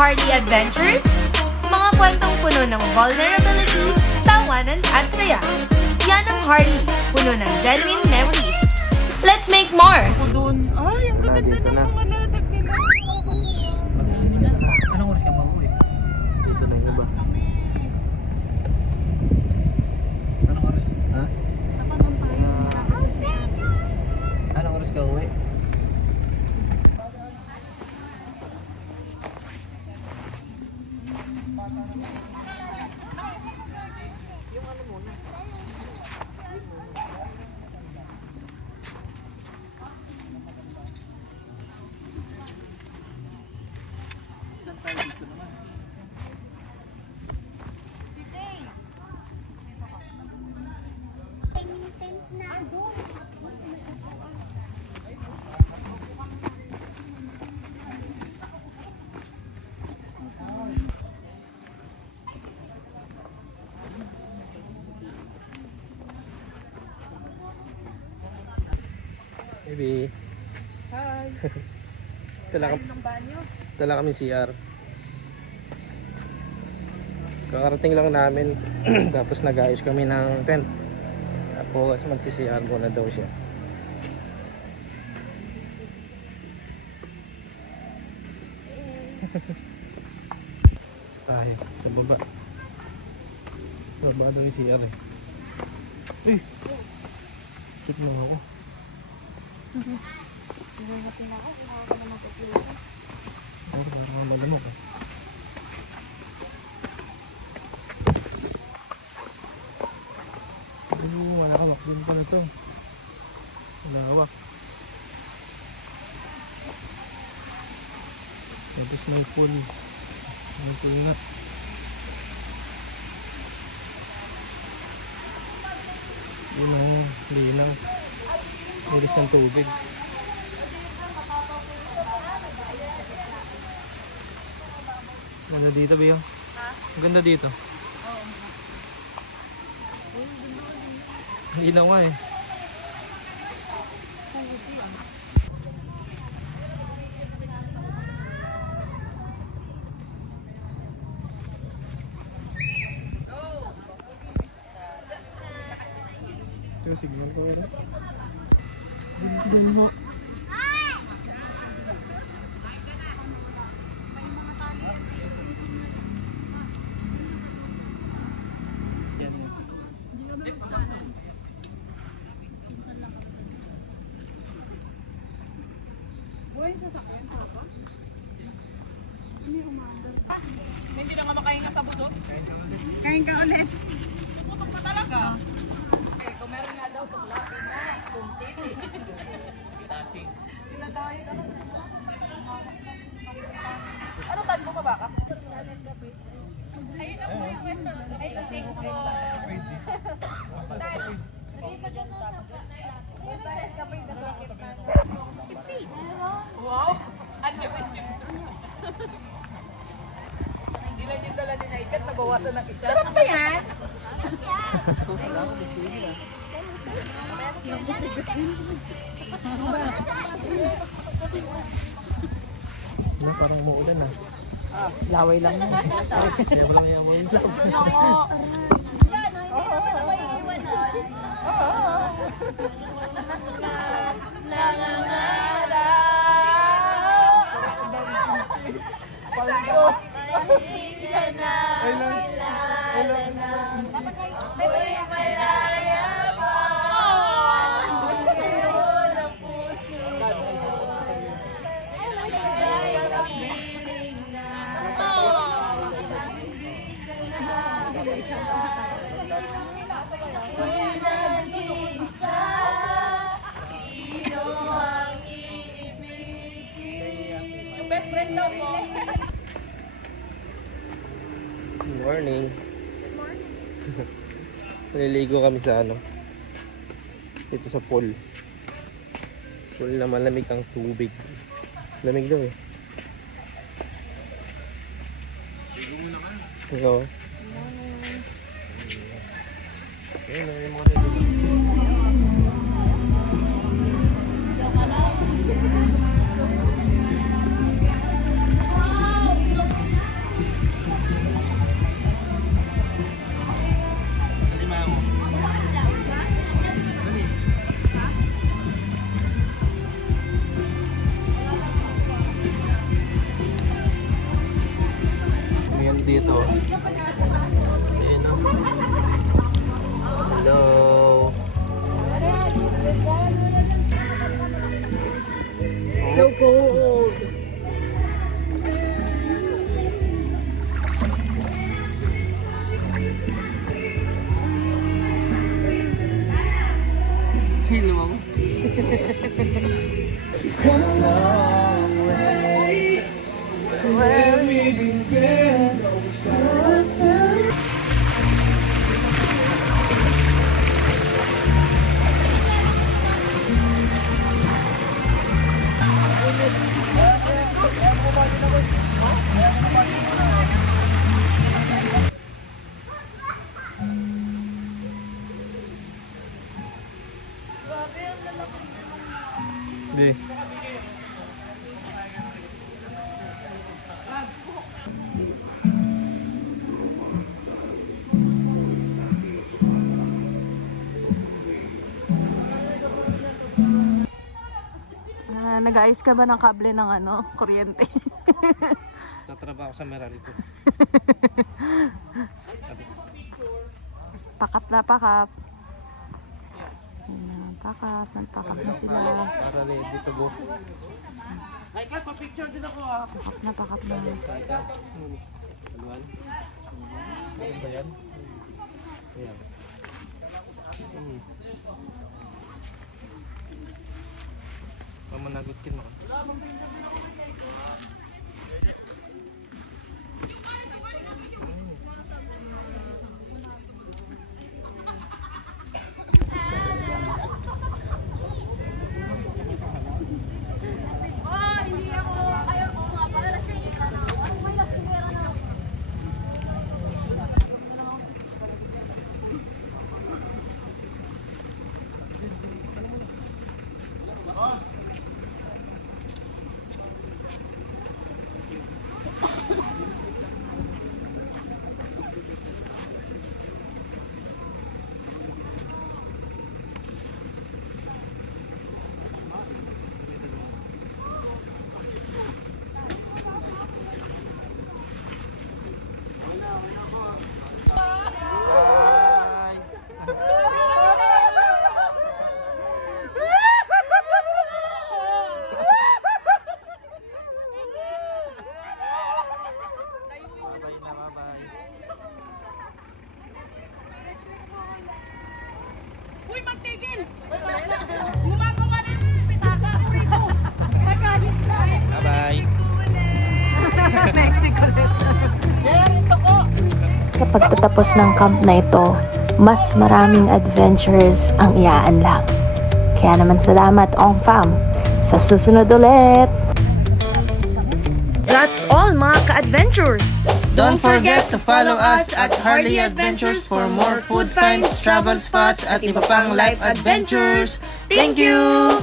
hearty adventures, mga kwentong puno ng vulnerability, tawanan at saya. Yan ang Harley, puno ng genuine memories. Let's make more! Doon. Ay, ang gaganda dito ng na. mga ladak nila. Anong oras ka ba uwi? Dito na yung iba. Anong oras? Ha? Napanong tayo. Malapit sa siya. Anong oras ka uwi? Baby. Hi. Ito lang kami CR. Kakarating lang namin. Tapos nag-ayos kami ng tent. Tapos magsi-CR muna daw siya. Tayo sa baba. Baba daw yung CR eh. Kit mo ako. Ay, parang malamok eh. Malawak din pala ito. Malawak. Tapos may pool. May pool na. Yun o, linaw. Iris ng tubig. Ganda dito, Bio. Ganda dito. Ilaw nga eh. Ito, signal ko rin. Doon mo. Hindi na nga makahinga sa busog. Kain ka ulit. Putok na talaga. Kung meron nga daw, tuklapin na. Kung titi. Sinadahit ako. Ano tag mo pa ba ka? Ayun ang po yung kwento. Ay, thanks po. Wow! Ano yung hindi lang yung dala ni Naikat, nabawasan ng isa. Sarap ba yan? Ano, parang umuulan ah. Laway lang yun. Kaya walang yawa yung law. Best friend daw po. Good morning. Naliligo kami sa ano. Dito sa pool. Pool na malamig ang tubig. Lamig daw eh. Ikaw? Ayun na yung mga naliligo. dito. Ayan o. Hello. So cold. Feel mo? Di. Nag-ayos ka ba ng kable ng kuryente? Tatrabaho sa Meralco. Pakap na pakap. Ayan, pakap. Nagpakap na sila. Para ready to go. Pakap na. Aluan. Ano ba yan? Ayan. Mamanagutin mo. Uy, magtigil! Gumagawa na ng pitaka ako rito. Nagalit na. Bye-bye. Mexico ulit. Yan, ito ko. Sa pagtatapos ng camp na ito, mas maraming adventures ang iaanlang. Kaya naman salamat, Ong Fam. Sa susunod ulit! That's all mga ka-adventures! Don't forget to follow us at Harley Adventures for more food finds, travel spots, at iba pang life adventures. Thank you!